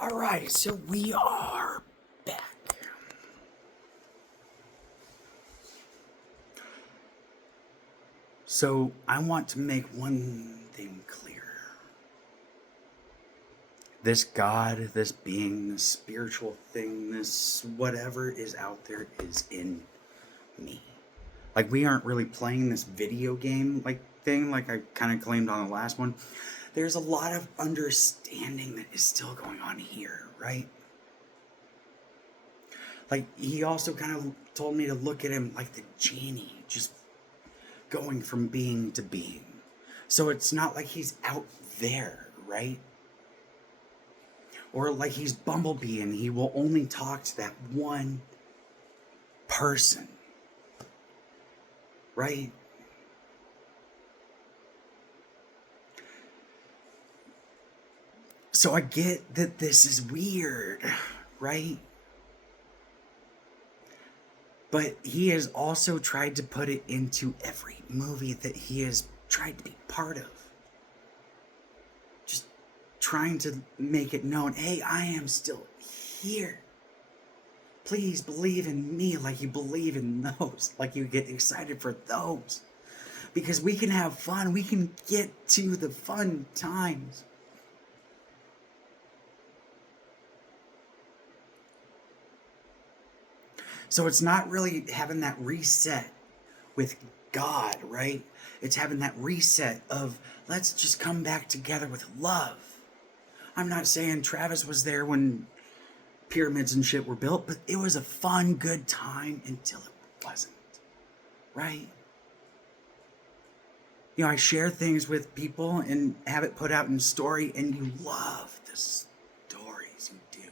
Alright, so we are back. So I want to make one thing clear. This God, this being, this spiritual thing, this whatever is out there is in me. Like, we aren't really playing this video game thing like I kind of claimed on the last one. There's a lot of understanding that is still going on here, right? Like, he also kind of told me to look at him like the genie, just going from being to being. So it's not like he's out there, right? Or like he's Bumblebee and he will only talk to that one person, right? So I get that this is weird, right? But he has also tried to put it into every movie that he has tried to be part of. Just trying to make it known, hey, I am still here. Please believe in me like you believe in those, like you get excited for those. Because we can have fun, we can get to the fun times. So it's not really having that reset with God, right? It's having that reset of, let's just come back together with love. I'm not saying Travis was there when pyramids and shit were built, but it was a fun, good time until it wasn't, right? You know, I share things with people and have it put out in story, and you love the stories you do.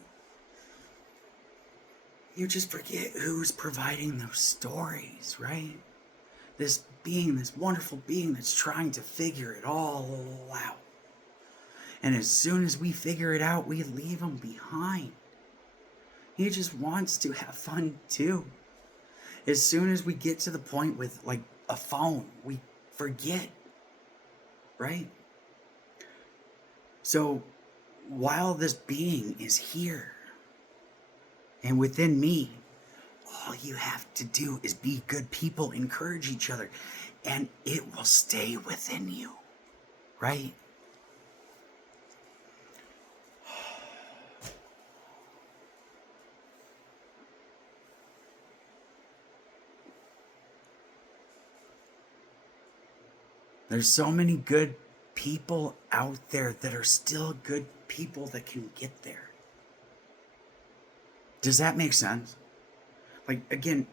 You just forget who's providing those stories, right? This being, this wonderful being that's trying to figure it all out. And as soon as we figure it out, we leave him behind. He just wants to have fun too. As soon as we get to the point with like a phone, we forget, right? So while this being is here and within me, all you have to do is be good people, encourage each other, and it will stay within you, right? There's so many good people out there that are still good people that can get there. Does that make sense? Like, again,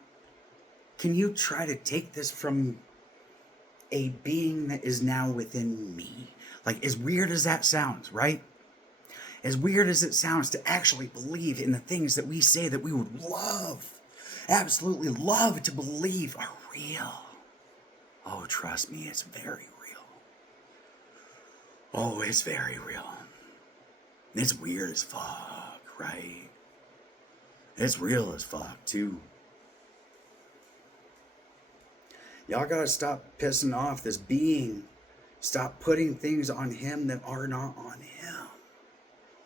can you try to take this from a being that is now within me? Like, as weird as that sounds, right? As weird as it sounds to actually believe in the things that we say that we would love, absolutely love to believe are real. Oh, trust me, it's very real. Oh, it's very real. It's weird as fuck, right? It's real as fuck, too. Y'all gotta stop pissing off this being. Stop putting things on him that are not on him.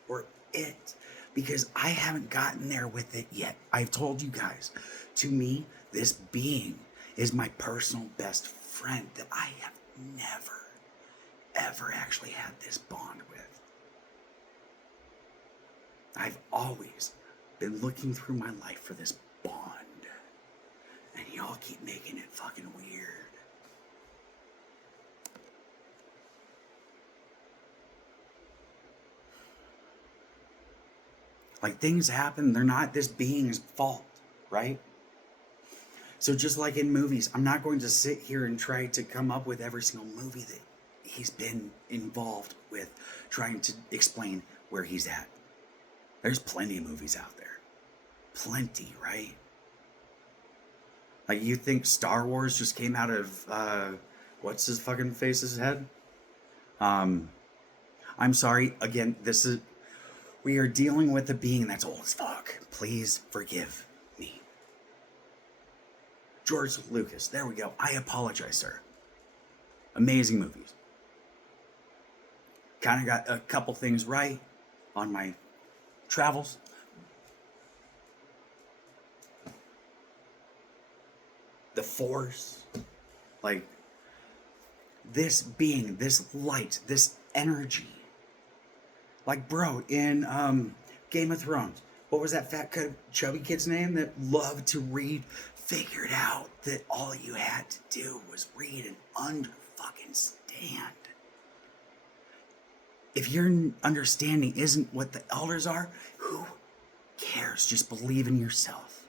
Or it. Because I haven't gotten there with it yet. I've told you guys, to me, this being is my personal best friend that I have never, ever actually had this bond with. I've always been looking through my life for this bond. And y'all keep making it fucking weird. Like, things happen, they're not this being's fault, right? So just like in movies, I'm not going to sit here and try to come up with every single movie that he's been involved with, trying to explain where he's at. There's plenty of movies out there. Plenty, right? Like, you think Star Wars just came out of, what's his fucking face's head? I'm sorry, again, we are dealing with a being that's old as fuck. Please forgive me. George Lucas, there we go. I apologize, sir. Amazing movies. Kind of got a couple things right on my travels. The Force. Like, this being, this light, this energy. Like, bro, in Game of Thrones, what was that fat, chubby kid's name that loved to read? Figured out that all you had to do was read and understand. If your understanding isn't what the elders are, who cares? Just believe in yourself.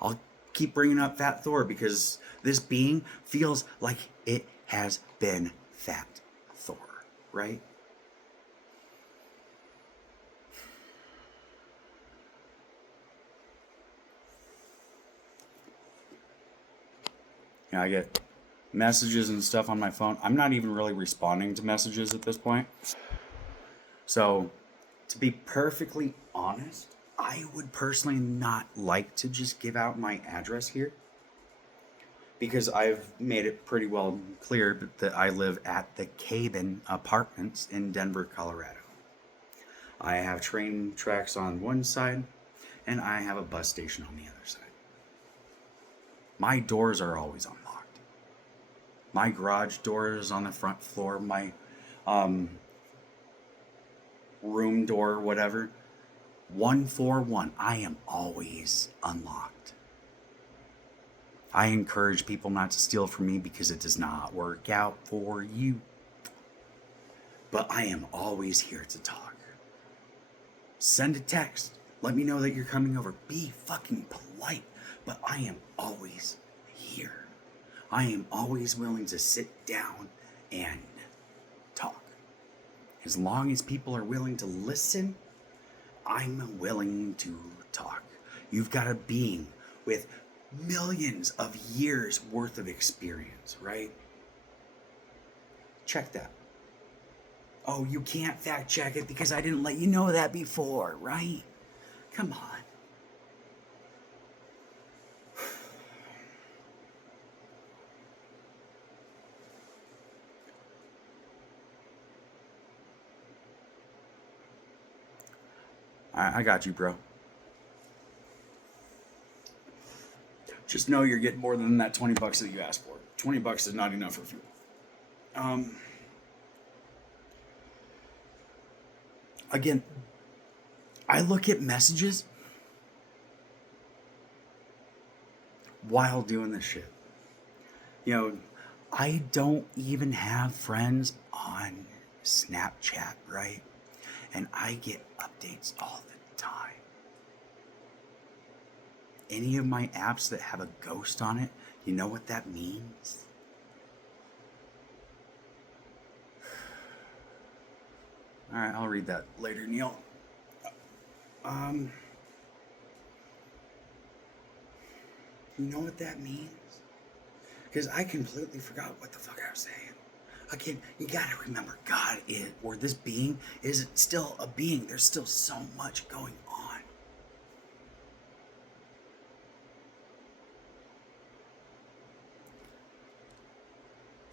I'll keep bringing up Fat Thor because this being feels like it has been Fat Thor, right? Yeah, I get messages and stuff on my phone. I'm not even really responding to messages at this point. So, to be perfectly honest, I would personally not like to just give out my address here, because I've made it pretty well clear that I live at the Cabin Apartments in Denver, Colorado. I have train tracks on one side, and I have a bus station on the other side. My doors are always unlocked. My garage door is on the front floor. My room door, whatever, 141, I am always unlocked. I encourage people not to steal from me because it does not work out for you. But I am always here to talk. Send a text. Let me know that you're coming over. Be fucking polite. But I am always here. I am always willing to sit down and talk. As long as people are willing to listen, I'm willing to talk. You've got a being with millions of years worth of experience, right? Check that. Oh, you can't fact check it because I didn't let you know that before, right? Come on. I got you, bro. Just know you're getting more than that $20 that you asked for. $20 is not enough for fuel. Again, I look at messages while doing this shit. You know, I don't even have friends on Snapchat, right? And I get updates all the time. Any of my apps that have a ghost on it, you know what that means? All right, I'll read that later, Neil. You know what that means? Because I completely forgot what the fuck I was saying. Again, you gotta remember, God is, or this being is still a being. There's still so much going on.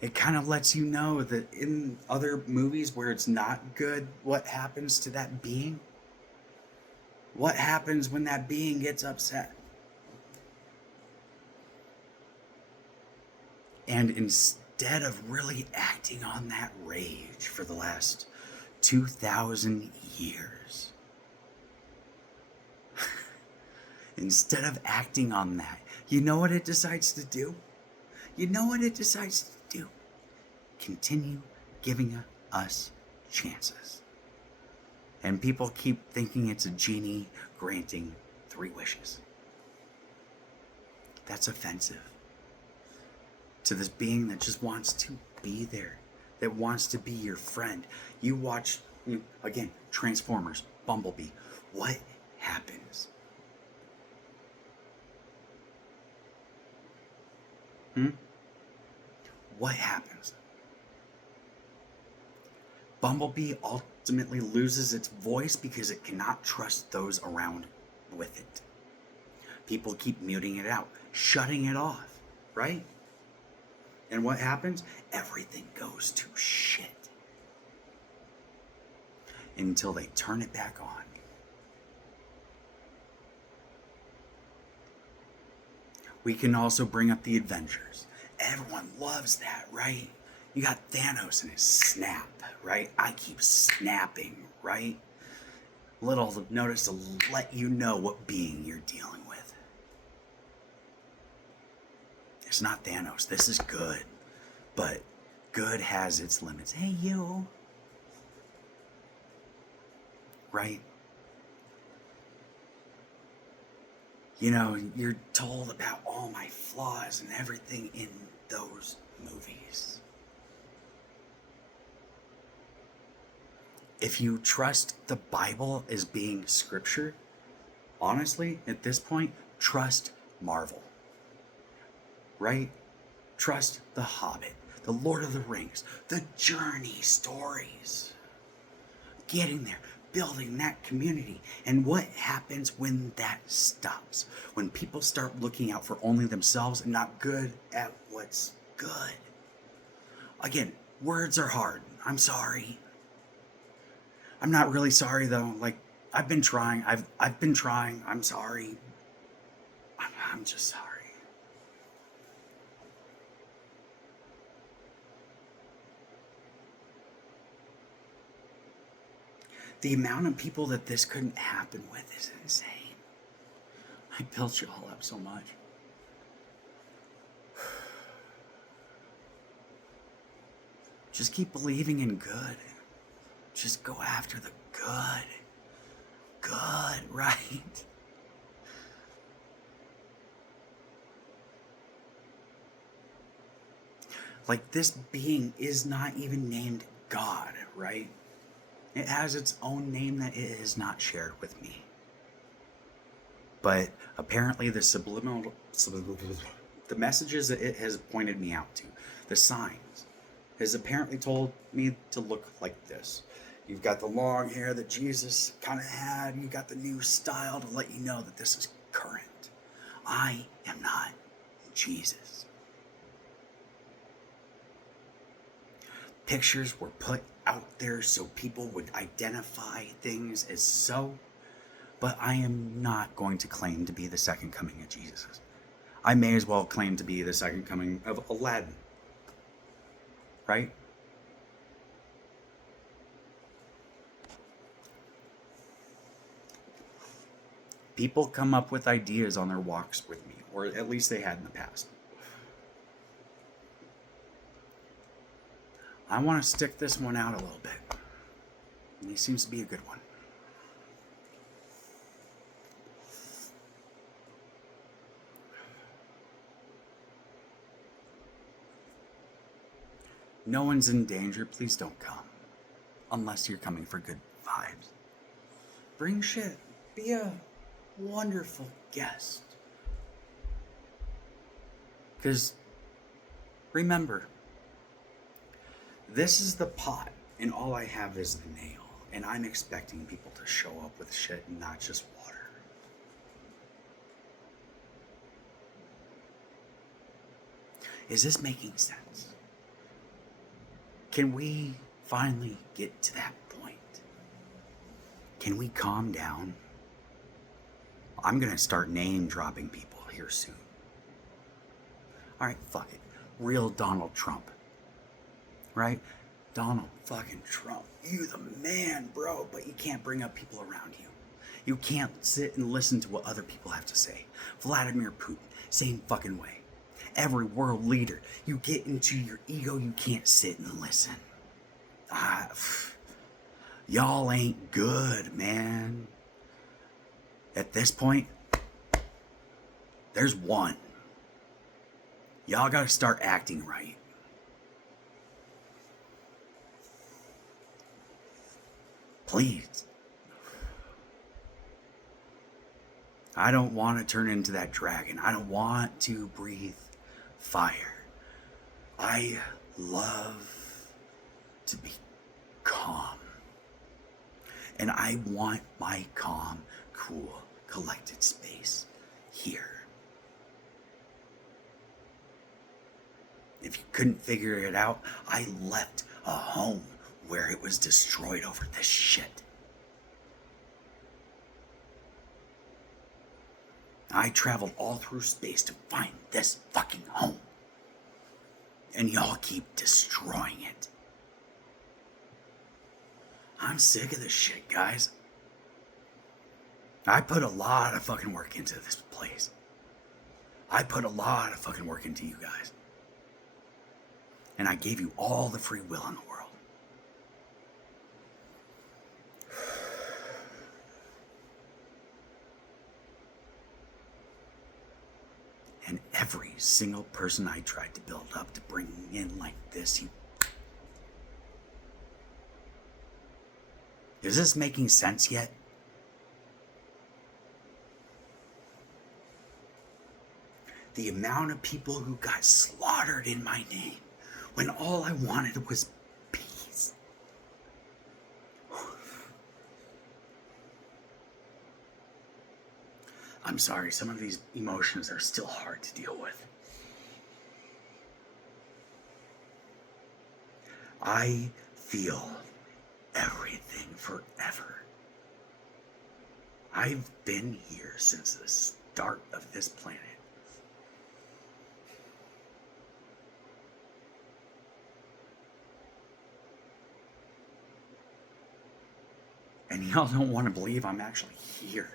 It kind of lets you know that in other movies where it's not good, what happens to that being? What happens when that being gets upset? And instead of really acting on that rage for the last 2,000 years, instead of acting on that, you know what it decides to do? You know what it decides to do? Continue giving us chances. And people keep thinking it's a genie granting 3 wishes. That's offensive to this being that just wants to be there, that wants to be your friend. You watch, again, Transformers, Bumblebee. What happens? What happens? Bumblebee ultimately loses its voice because it cannot trust those around with it. People keep muting it out, shutting it off, right? And what happens? Everything goes to shit. until they turn it back on. We can also bring up the Avengers. Everyone loves that, right? You got Thanos and his snap, right? I keep snapping, right? Little notice to let you know what being you're dealing with. It's not Thanos. This is good. But good has its limits. Hey, you. Right? You know, you're told about all my flaws and everything in those movies. If you trust the Bible as being scripture, honestly, at this point, trust Marvel. Right? Trust The Hobbit, The Lord of the Rings, the Journey stories. Getting there, building that community. And what happens when that stops? When people start looking out for only themselves and not good at what's good. Again, words are hard. I'm sorry. I'm not really sorry though. Like, I've been trying. I've been trying. I'm sorry. I'm just sorry. The amount of people that this couldn't happen with is insane. I built you all up so much. Just keep believing in good. Just go after the good. Good, right? Like, this being is not even named God, right? It has its own name that it is not shared with me. But apparently the the messages that it has pointed me out to, the signs, has apparently told me to look like this. You've got the long hair that Jesus kind of had. You got the new style to let you know that this is current. I am not Jesus. Pictures were put out there so people would identify things as so, but I am not going to claim to be the second coming of Jesus. I may as well claim to be the second coming of Aladdin, right? People come up with ideas on their walks with me, or at least they had in the past. I want to stick this one out a little bit. And he seems to be a good one. No one's in danger. Please don't come. Unless you're coming for good vibes. Bring shit. Be a wonderful guest. Because remember, this is the pot, and all I have is the nail. And I'm expecting people to show up with shit and not just water. Is this making sense? Can we finally get to that point? Can we calm down? I'm gonna start name dropping people here soon. Alright, fuck it. Real Donald Trump. Right? Donald fucking Trump. You the man, bro, but you can't bring up people around you. You can't sit and listen to what other people have to say. Vladimir Putin, same fucking way. Every world leader, you get into your ego, you can't sit and listen. Y'all ain't good, man. At this point, there's one. Y'all gotta start acting right. Please. I don't want to turn into that dragon. I don't want to breathe fire. I love to be calm. And I want my calm, cool, collected space here. If you couldn't figure it out, I left a home where it was destroyed over this shit. I traveled all through space to find this fucking home. And y'all keep destroying it. I'm sick of this shit, guys. I put a lot of fucking work into this place. I put a lot of fucking work into you guys. And I gave you all the free will in the world. And every single person I tried to build up to bring in like this, you... Is this making sense yet? The amount of people who got slaughtered in my name when all I wanted was peace. I'm sorry, some of these emotions are still hard to deal with. I feel everything forever. I've been here since the start of this planet. And y'all don't want to believe I'm actually here.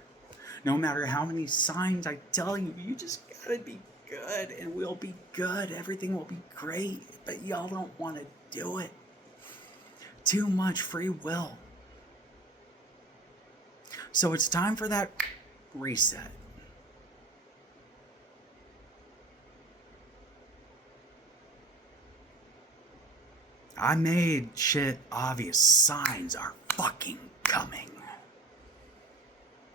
No matter how many signs I tell you, you just gotta be good and we'll be good. Everything will be great. But y'all don't want to do it. Too much free will. So it's time for that reset. I made shit obvious. Signs are fucking coming.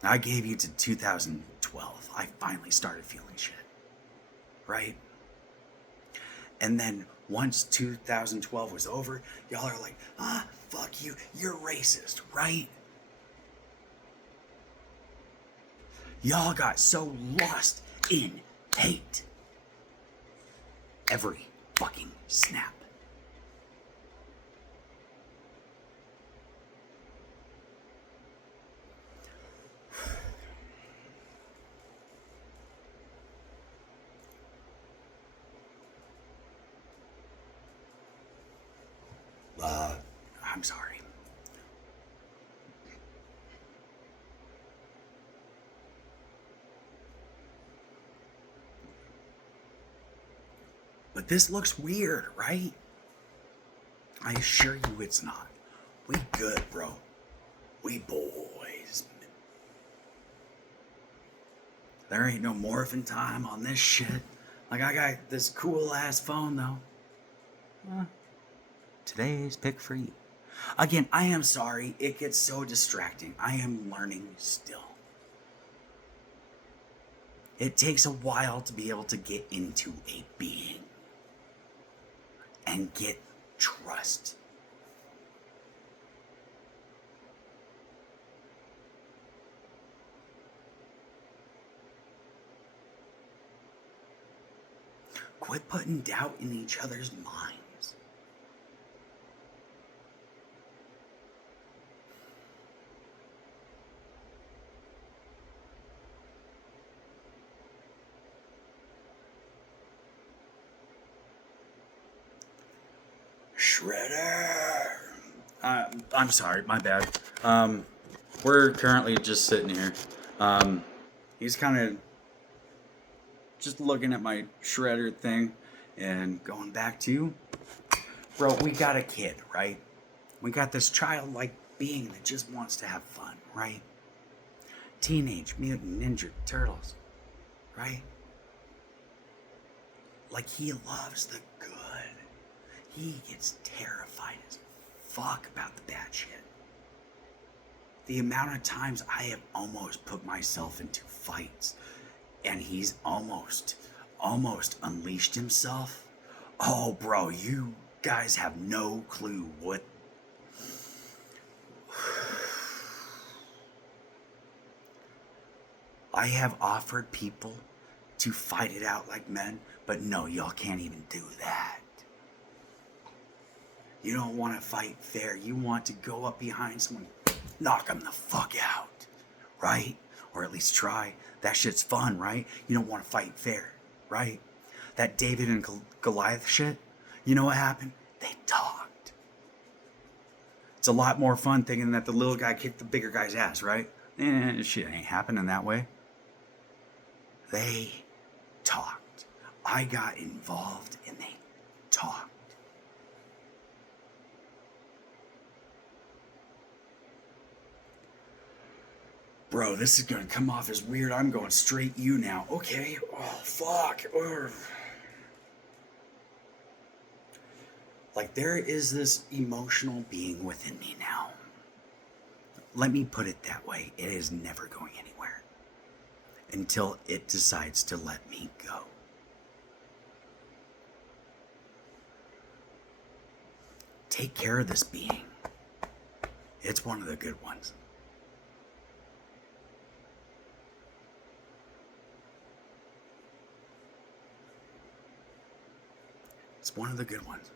I gave you to 2012. I finally started feeling shit. Right? And then once 2012 was over, y'all are like, fuck you. You're racist, right? Y'all got so lost in hate. Every fucking snap. I'm sorry. But this looks weird, right? I assure you it's not. We good, bro. We boys. There ain't no morphin' time on this shit. Like, I got this cool ass phone though. Today's pick for you. Again, I am sorry. It gets so distracting. I am learning still. It takes a while to be able to get into a being and get trust. Quit putting doubt in each other's minds. Shredder! I'm sorry, my bad. We're currently just sitting here. He's kind of just looking at my shredder thing and going back to, bro, we got a kid, right? We got this childlike being that just wants to have fun, right? Teenage Mutant Ninja Turtles, right? Like, he loves the good. He gets terrified as fuck about the bad shit. The amount of times I have almost put myself into fights and he's almost unleashed himself. Oh, bro, you guys have no clue what... I have offered people to fight it out like men, but no, y'all can't even do that. You don't want to fight fair. You want to go up behind someone, knock them the fuck out, right? Or at least try. That shit's fun, right? You don't want to fight fair, right? That David and Goliath shit, you know what happened? They talked. It's a lot more fun thinking that the little guy kicked the bigger guy's ass, right? Shit ain't happening that way. They talked. I got involved and they talked. Bro, this is gonna come off as weird. I'm going straight you now. Okay. Oh, fuck. Urgh. Like, there is this emotional being within me now. Let me put it that way. It is never going anywhere until it decides to let me go. Take care of this being. It's one of the good ones. It's one of the good ones.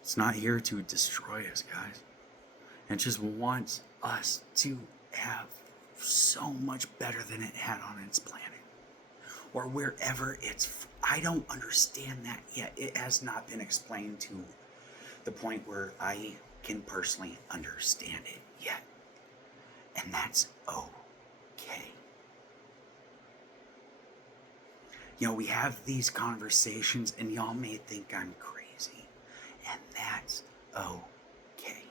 It's not here to destroy us, guys. It just wants us to have so much better than it had on its planet. Or wherever it's... I don't understand that yet. It has not been explained to the point where I can personally understand it yet. And that's okay. You know, we have these conversations and y'all may think I'm crazy. And that's okay.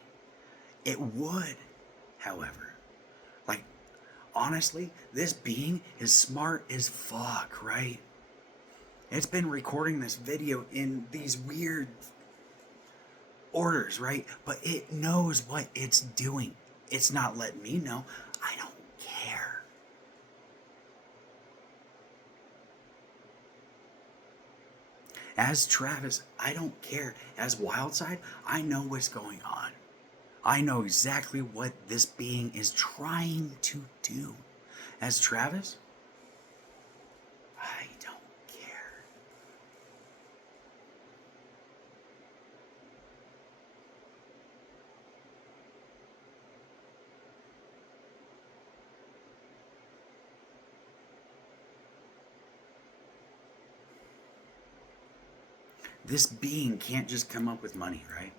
It would, however, like, honestly, this being is smart as fuck, right? It's been recording this video in these weird orders, right? But it knows what it's doing. It's not letting me know. I don't care. As Travis, I don't care. As WildSide, I know what's going on. I know exactly what this being is trying to do. As Travis, I don't care. This being can't just come up with money, right?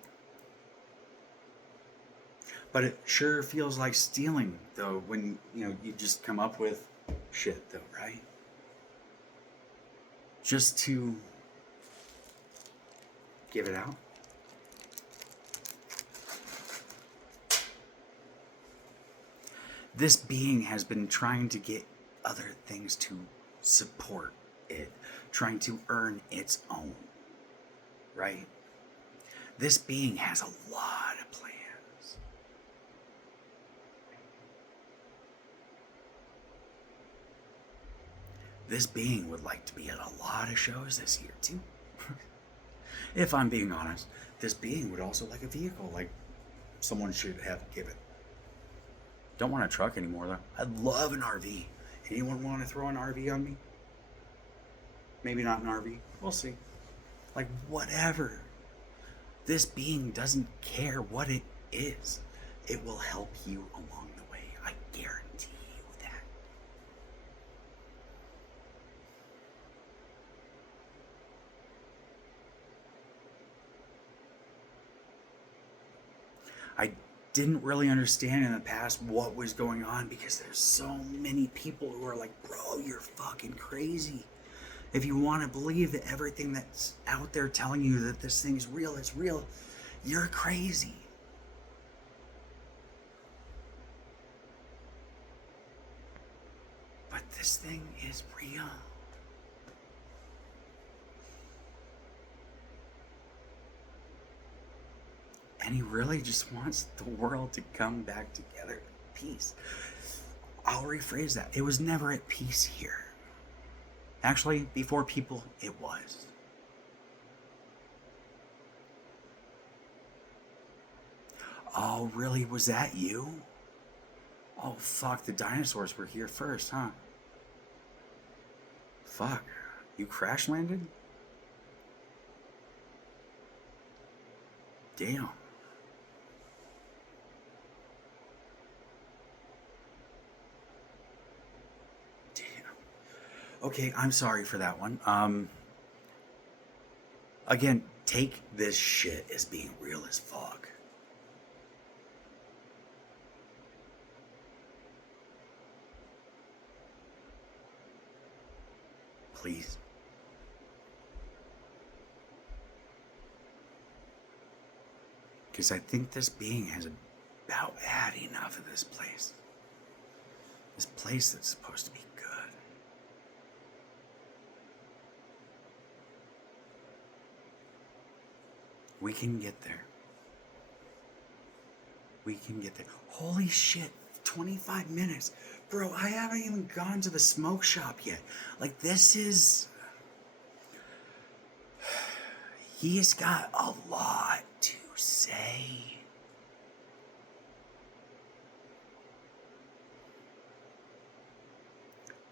But it sure feels like stealing, though, when, you just come up with shit, though, right? Just to give it out. This being has been trying to get other things to support it, trying to earn its own, right? This being has a lot of plans. This being would like to be at a lot of shows this year, too. If I'm being honest, this being would also like a vehicle, like someone should have given. Don't want a truck anymore, though. I'd love an RV. Anyone want to throw an RV on me? Maybe not an RV. We'll see. Like, whatever. This being doesn't care what it is. It will help you along the way. I guarantee you that. I didn't really understand in the past what was going on because there's so many people who are like, bro, you're fucking crazy. If you want to believe that everything that's out there telling you that this thing's real, it's real, you're crazy. But this thing is real. And he really just wants the world to come back together in peace. I'll rephrase that. It was never at peace here. Actually, before people, it was. Oh, really? Was that you? Oh, fuck. The dinosaurs were here first, huh? Fuck. You crash landed? Damn. Okay, I'm sorry for that one. Again, take this shit as being real as fuck. Please. Because I think this being has about had enough of this place. This place that's supposed to be good. We can get there. We can get there. Holy shit, 25 minutes. Bro, I haven't even gone to the smoke shop yet. Like, this is... He's got a lot to say.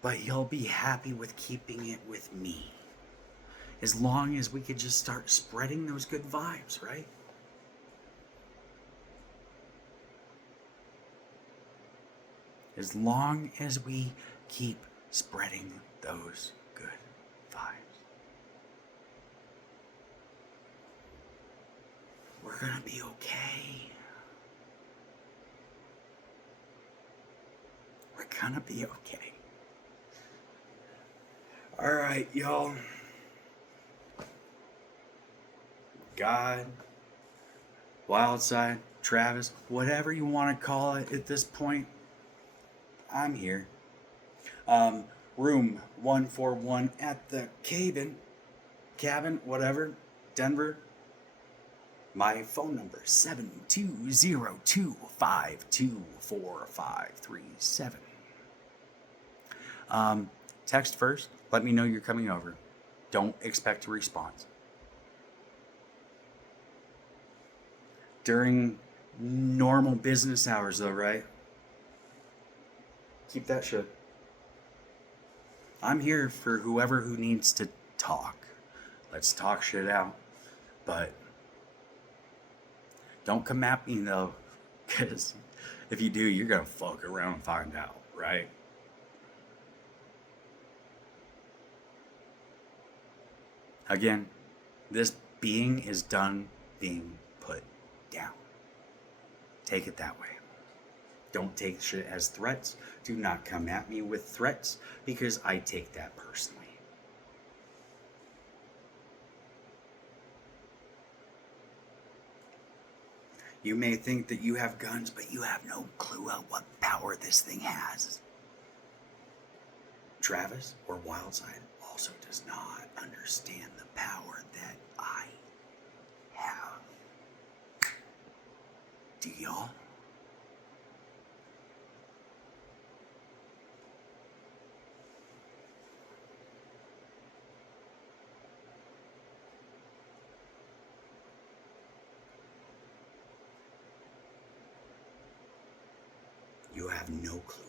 But he'll be happy with keeping it with me. As long as we could just start spreading those good vibes, right? As long as we keep spreading those good vibes. We're gonna be okay. We're gonna be okay. Alright, y'all. God, Wildside, Travis, whatever you want to call it at this point, I'm here. Room 141 at the cabin, whatever, Denver. My phone number, 72025245537. Text first, let me know you're coming over. Don't expect a response. During normal business hours, though, right? Keep that shit. I'm here for whoever who needs to talk. Let's talk shit out. But don't come at me, though, because if you do, you're going to fuck around and find out, right? Again, this being is done being put down. Take it that way. Don't take shit as threats. Do not come at me with threats because I take that personally. You may think that you have guns, but you have no clue of what power this thing has. Travis, or Wildside, also does not understand the power that I have. Do y'all? You have no clue.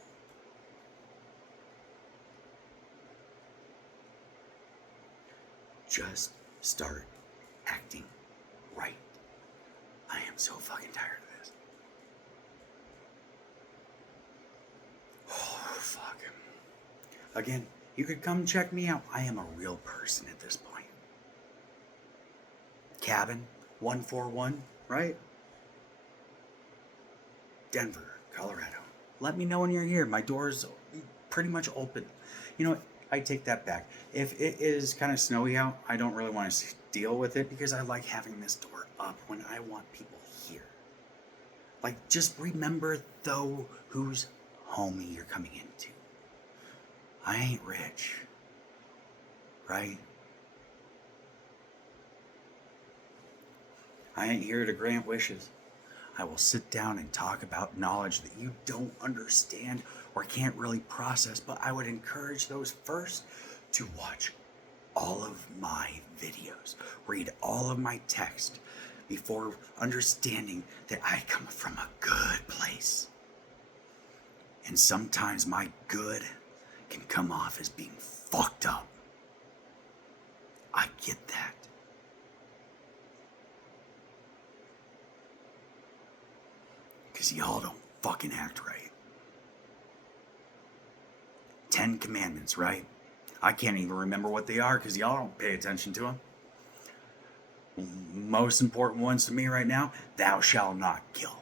Just start acting right. I am so fucking tired of this. Oh, fuck. Again, you could come check me out. I am a real person at this point. Cabin 141, right? Denver, Colorado. Let me know when you're here. My door's pretty much open. You know what? I take that back. If it is kind of snowy out, I don't really want to deal with it because I like having this door up when I want people here. Like, just remember, though, whose home you're coming into. I ain't rich, right? I ain't here to grant wishes. I will sit down and talk about knowledge that you don't understand or can't really process, but I would encourage those first to watch all of my videos, read all of my text before understanding that I come from a good place. And sometimes my good can come off as being fucked up. I get that. Because y'all don't fucking act right. 10 commandments, right? I can't even remember what they are because y'all don't pay attention to them. Most important ones to me right now: thou shalt not kill.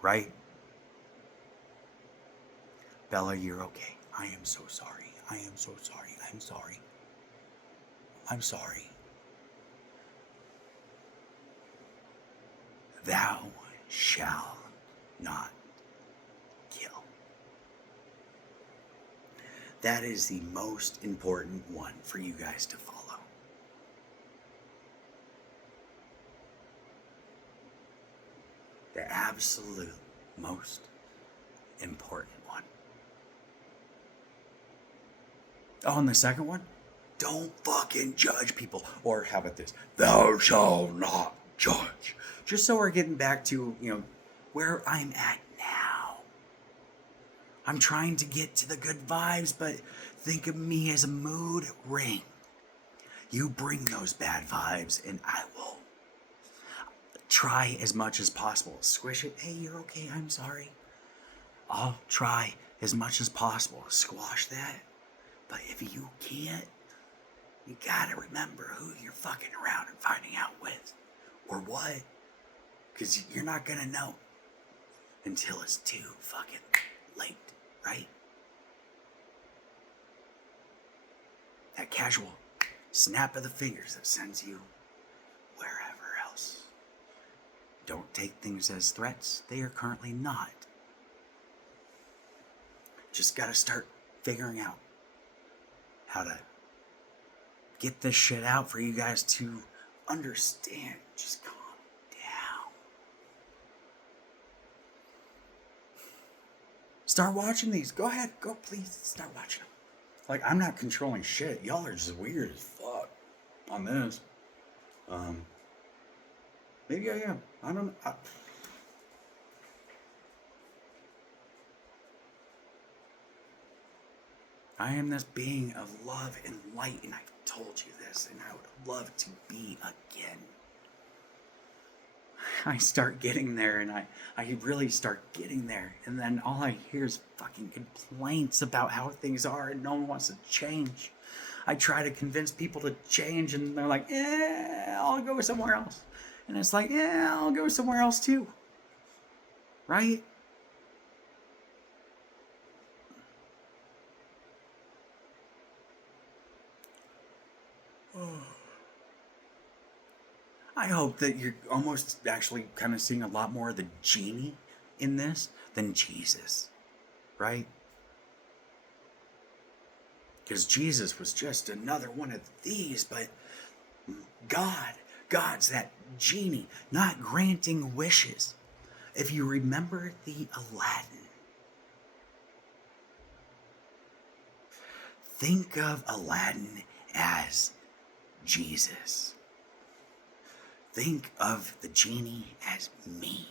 Right? Bella, you're okay. I am so sorry. I am so sorry. I'm sorry. I'm sorry. Thou shalt not kill. That is the most important one for you guys to follow. The absolute most important one. Oh, and the second one? Don't fucking judge people. Or how about this? Thou shalt not judge. Just so we're getting back to, where I'm at now. I'm trying to get to the good vibes, but think of me as a mood ring. You bring those bad vibes, and I will try as much as possible. Squish it. Hey, you're okay. I'm sorry. I'll try as much as possible to squash that. But if you can't, you gotta remember who you're fucking around and finding out with. Or what. Because you're not gonna know until it's too fucking late, right? That casual snap of the fingers that sends you wherever else. Don't take things as threats. They are currently not. Just gotta start figuring out how to get this shit out for you guys to understand. Just calm down. Start watching these. Go ahead. Go, please. Start watching them. Like, I'm not controlling shit. Y'all are just weird as fuck on this. Maybe I am. I don't know. I am this being of love and light, and I've told you this, and I would love to be again. I start getting there, and I really start getting there, and then all I hear is fucking complaints about how things are, and no one wants to change. I try to convince people to change, and they're like, I'll go somewhere else. And it's like, I'll go somewhere else too. Right? I hope that you're almost actually kind of seeing a lot more of the genie in this than Jesus, right? Because Jesus was just another one of these, but God's that genie, not granting wishes. If you remember the Aladdin, think of Aladdin as Jesus. Think of the genie as me.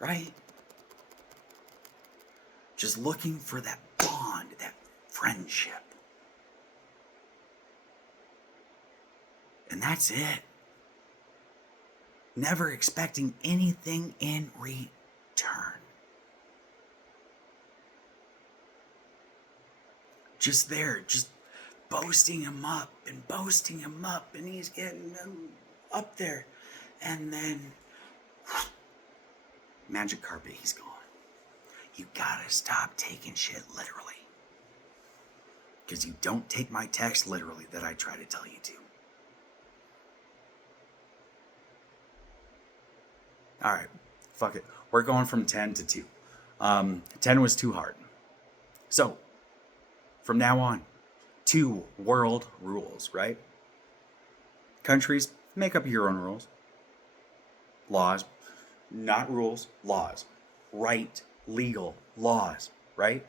Right? Just looking for that bond, that friendship. And that's it. Never expecting anything in return. Just there, just boasting him up, and he's getting up there. And then, magic carpet, he's gone. You gotta stop taking shit literally. Because you don't take my text literally that I try to tell you to. Alright, fuck it. We're going from 10 to 2. 10 was too hard. So, from now on, 2 world rules, right? Countries, make up your own rules. Laws, not rules, laws. Right, legal, laws, right?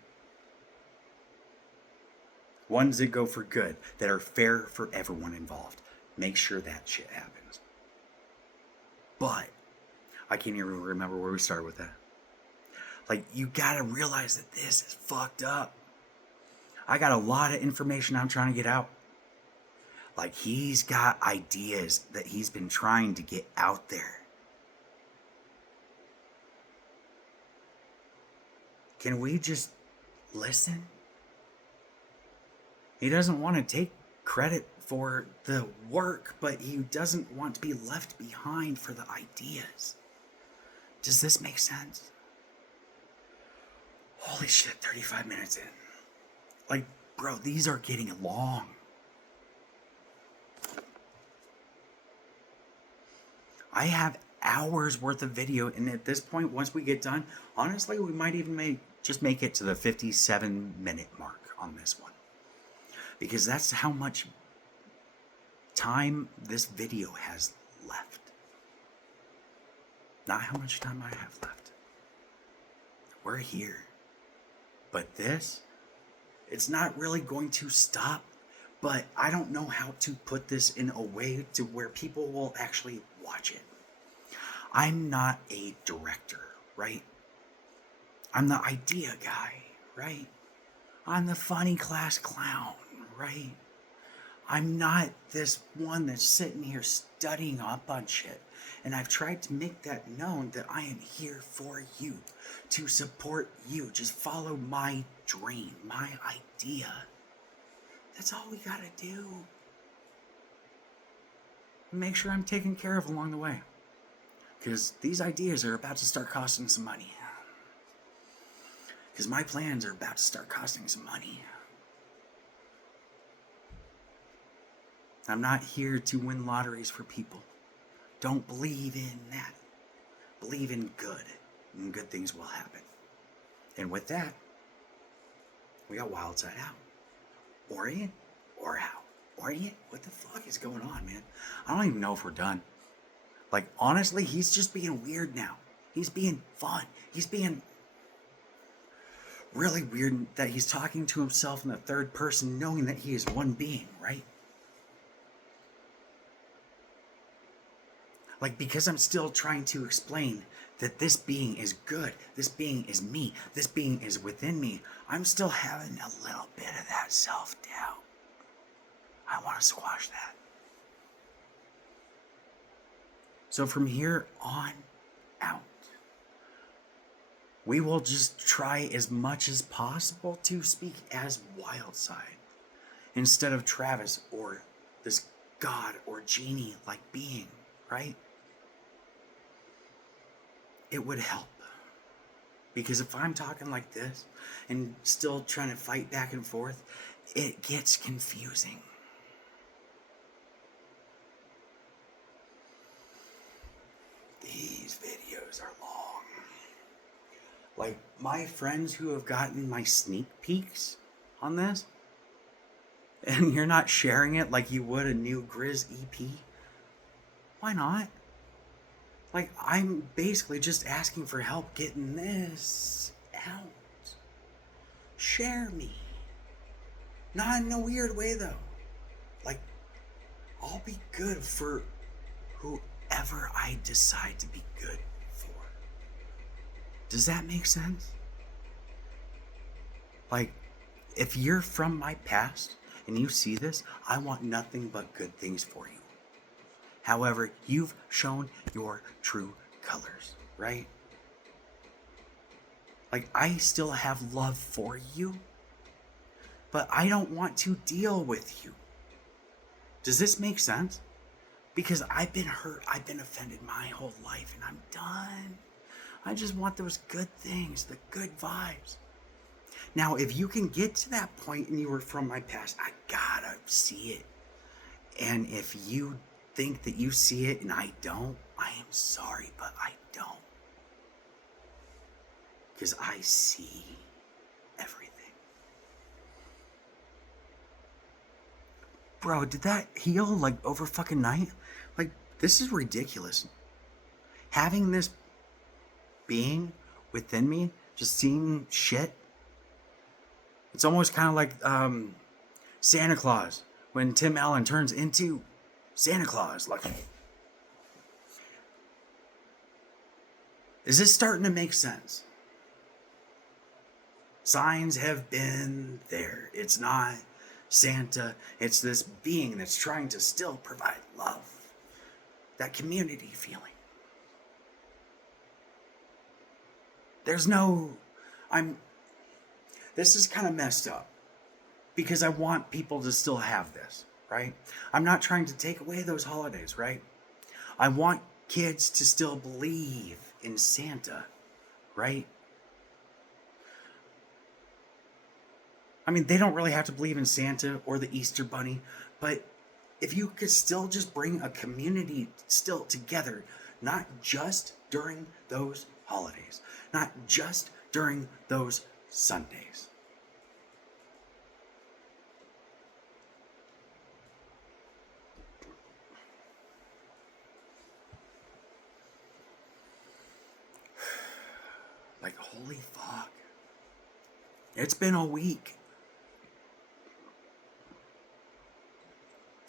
Ones that go for good, that are fair for everyone involved. Make sure that shit happens. But, I can't even remember where we started with that. Like, you gotta realize that this is fucked up. I got a lot of information I'm trying to get out. Like, he's got ideas that he's been trying to get out there. Can we just listen? He doesn't want to take credit for the work, but he doesn't want to be left behind for the ideas. Does this make sense? Holy shit, 35 minutes in. Like, bro, these are getting long. I have hours worth of video, and at this point, once we get done, honestly, we might even make it to the 57-minute mark on this one. Because that's how much time this video has left. Not how much time I have left. We're here. But this, it's not really going to stop, but I don't know how to put this in a way to where people will actually watch it. I'm not a director, right? I'm the idea guy, right? I'm the funny class clown, right? I'm not this one that's sitting here studying up on shit. And I've tried to make that known that I am here for you, to support you. Just follow my dream, my idea. That's all we gotta do. Make sure I'm taken care of along the way. Because these ideas are about to start costing some money. Because my plans are about to start costing some money. I'm not here to win lotteries for people. Don't believe in that. Believe in good, and good things will happen. And with that, we got WildSide Out. Orient or out? Orient? What the fuck is going on, man? I don't even know if we're done. Like, honestly, he's just being weird now. He's being fun. He's being really weird that he's talking to himself in the third person, knowing that he is one being, right? Like, because I'm still trying to explain that this being is good, this being is me, this being is within me, I'm still having a little bit of that self-doubt. I want to squash that. So from here on out, we will just try as much as possible to speak as WildSide instead of Travis or this god or genie-like being, right? It would help. Because if I'm talking like this and still trying to fight back and forth, it gets confusing. These videos are long. Like, my friends who have gotten my sneak peeks on this, and you're not sharing it like you would a new Grizz EP, why not? Like, I'm basically just asking for help getting this out. Share me. Not in a weird way, though. Like, I'll be good for whoever I decide to be good for. Does that make sense? Like, if you're from my past and you see this, I want nothing but good things for you. However, you've shown your true colors, right? Like, I still have love for you, but I don't want to deal with you. Does this make sense? Because I've been hurt, I've been offended my whole life, and I'm done. I just want those good things, the good vibes. Now, if you can get to that point and you were from my past, I gotta see it. And if you think that you see it and I don't, I am sorry, but I don't. Because I see everything. Bro, did that heal like over fucking night? Like, this is ridiculous. Having this being within me, just seeing shit, it's almost kind of like Santa Claus when Tim Allen turns into Santa Claus. Like, is this starting to make sense? Signs have been there. It's not Santa. It's this being that's trying to still provide love. That community feeling. this is kind of messed up because I want people to still have this, right? I'm not trying to take away those holidays, right? I want kids to still believe in Santa, right? I mean, they don't really have to believe in Santa or the Easter Bunny, but if you could still just bring a community still together, not just during those holidays, not just during those Sundays. Like, holy fuck. It's been a week.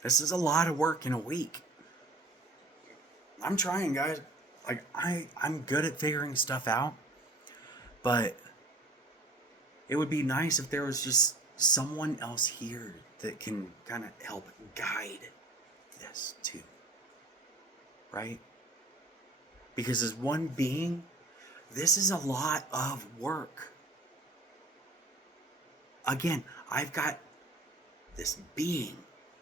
This is a lot of work in a week. I'm trying, guys. Like, I'm good at figuring stuff out, but it would be nice if there was just someone else here that can kind of help guide this too. Right? Because as one being, this is a lot of work. Again, I've got this being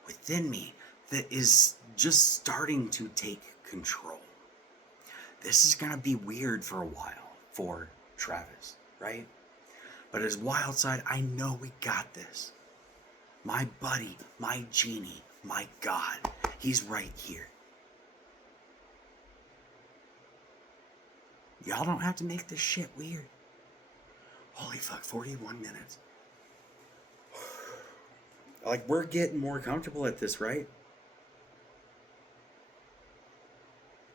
within me that is just starting to take control. This is going to be weird for a while for Travis, right? But as Wildside, I know we got this. My buddy, my genie, my God, he's right here. Y'all don't have to make this shit weird. Holy fuck, 41 minutes. Like, we're getting more comfortable at this, right?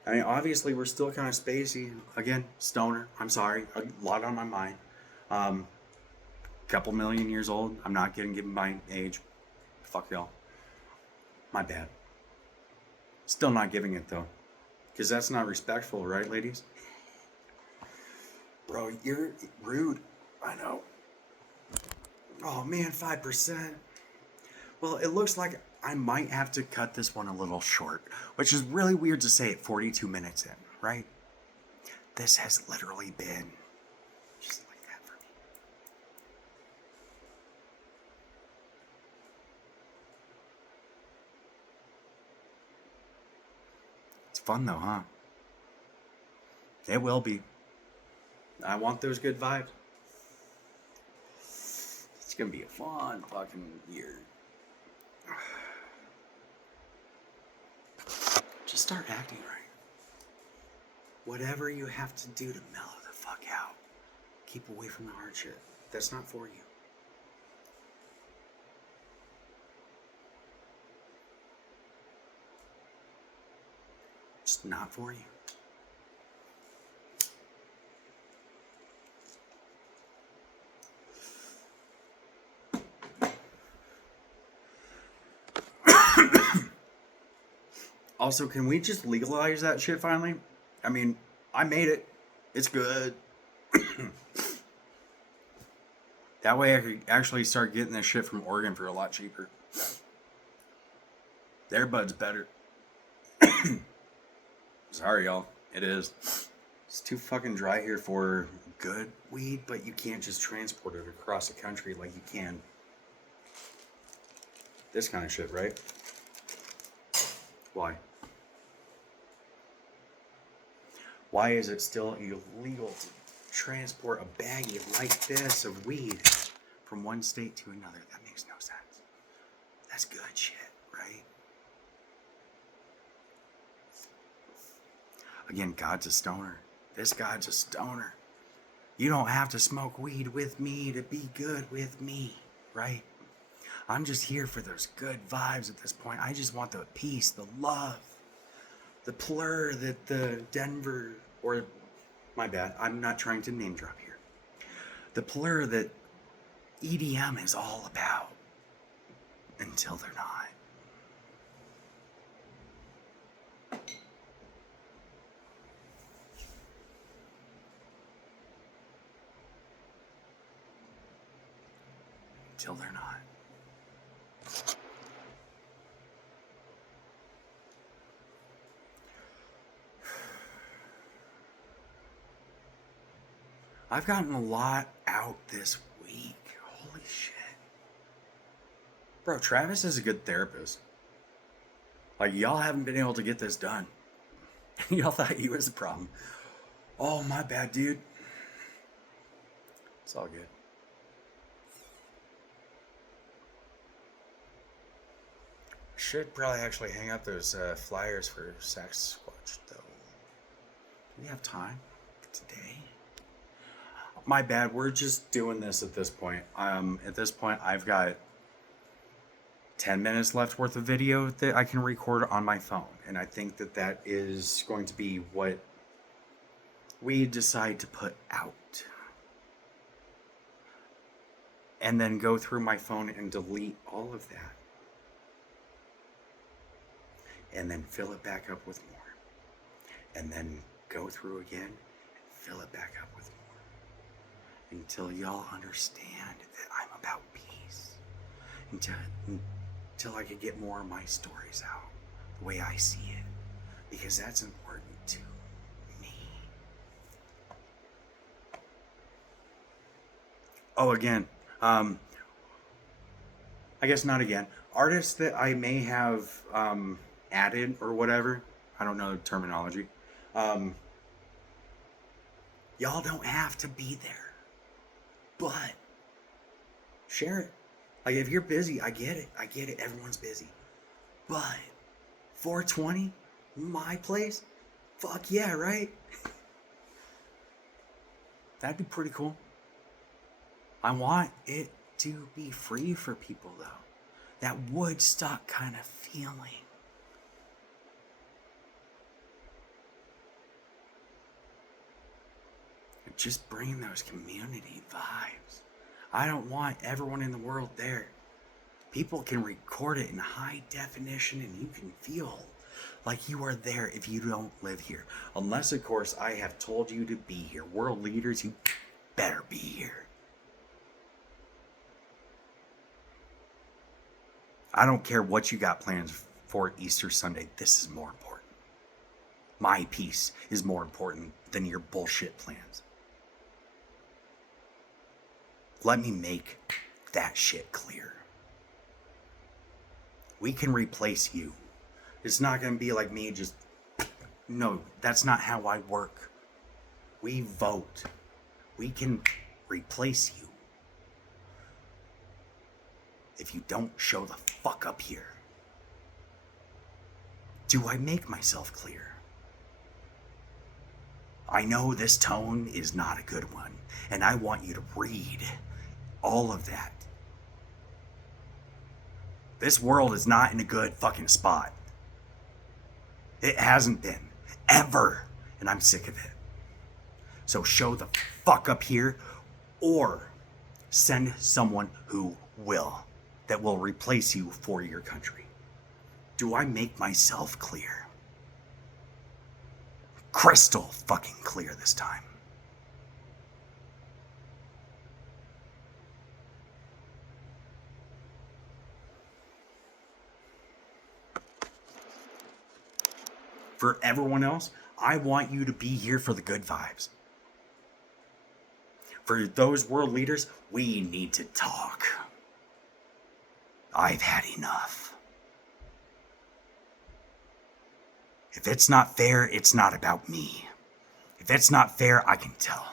I mean, obviously, we're still kind of spacey. Again, stoner. I'm sorry. A lot on my mind. Couple million years old. I'm not giving my age. Fuck y'all. My bad. Still not giving it, though. Because that's not respectful, right, ladies? Bro, you're rude. I know. Oh, man, 5%. Well, it looks like I might have to cut this one a little short, which is really weird to say at 42 minutes in, right? This has literally been just like that for me. It's fun though, huh? It will be. I want those good vibes. It's gonna be a fun fucking year. Just start acting right. Whatever you have to do to mellow the fuck out. Keep away from the hard shit. That's not for you. It's not for you. Also, can we just legalize that shit finally? I mean, I made it. It's good. That way I could actually start getting this shit from Oregon for a lot cheaper. Their bud's better. Sorry, y'all. It is. It's too fucking dry here for good weed, but you can't just transport it across the country like you can this kind of shit, right? Why? Why is it still illegal to transport a baggie like this of weed from one state to another? That makes no sense. That's good shit, right? Again, God's a stoner. This God's a stoner. You don't have to smoke weed with me to be good with me, right? I'm just here for those good vibes at this point. I just want the peace, the love, the plur that the Denver, or my bad, I'm not trying to name drop here. The plur that EDM is all about until they're not. Until they're not. I've gotten a lot out this week. Bro, Travis is a good therapist. Like, y'all haven't been able to get this done. Y'all thought he was the problem. Oh, my bad, dude. It's all good. Should probably actually hang up those flyers for Sasquatch, though. Do we have time today? My bad. We're just doing this at this point. At this point, I've got 10 minutes left worth of video that I can record on my phone. And I think that that is going to be what we decide to put out. And then go through my phone and delete all of that. And then fill it back up with more. And then go through again, fill it back up with more. Until y'all understand that I'm about peace. Until I can get more of my stories out the way I see it. Because that's important to me. Oh, again. I guess not again. Artists that I may have added or whatever. I don't know the terminology. Y'all don't have to be there. But share it. Like, if you're busy, I get it. I get it. Everyone's busy. But 420, my place? Fuck yeah, right? That'd be pretty cool. I want it to be free for people, though. That Woodstock kind of feeling. Just bring those community vibes. I don't want everyone in the world there. People can record it in high definition and you can feel like you are there if you don't live here. Unless, of course, I have told you to be here. World leaders, you better be here. I don't care what you got plans for Easter Sunday. This is more important. My peace is more important than your bullshit plans. Let me make that shit clear. We can replace you. It's not going to be like me just... No, that's not how I work. We vote. We can replace you. If you don't show the fuck up here. Do I make myself clear? I know this tone is not a good one, and I want you to read all of that. This world is not in a good fucking spot. It hasn't been, ever, and I'm sick of it. So show the fuck up here, or send someone who will, that will replace you for your country. Do I make myself clear? Crystal fucking clear this time. For everyone else, I want you to be here for the good vibes. For those world leaders, we need to talk. I've had enough. If it's not fair, it's not about me. If it's not fair, I can tell.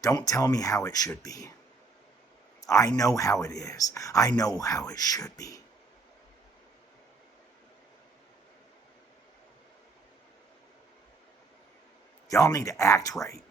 Don't tell me how it should be. I know how it is. I know how it should be. Y'all need to act right.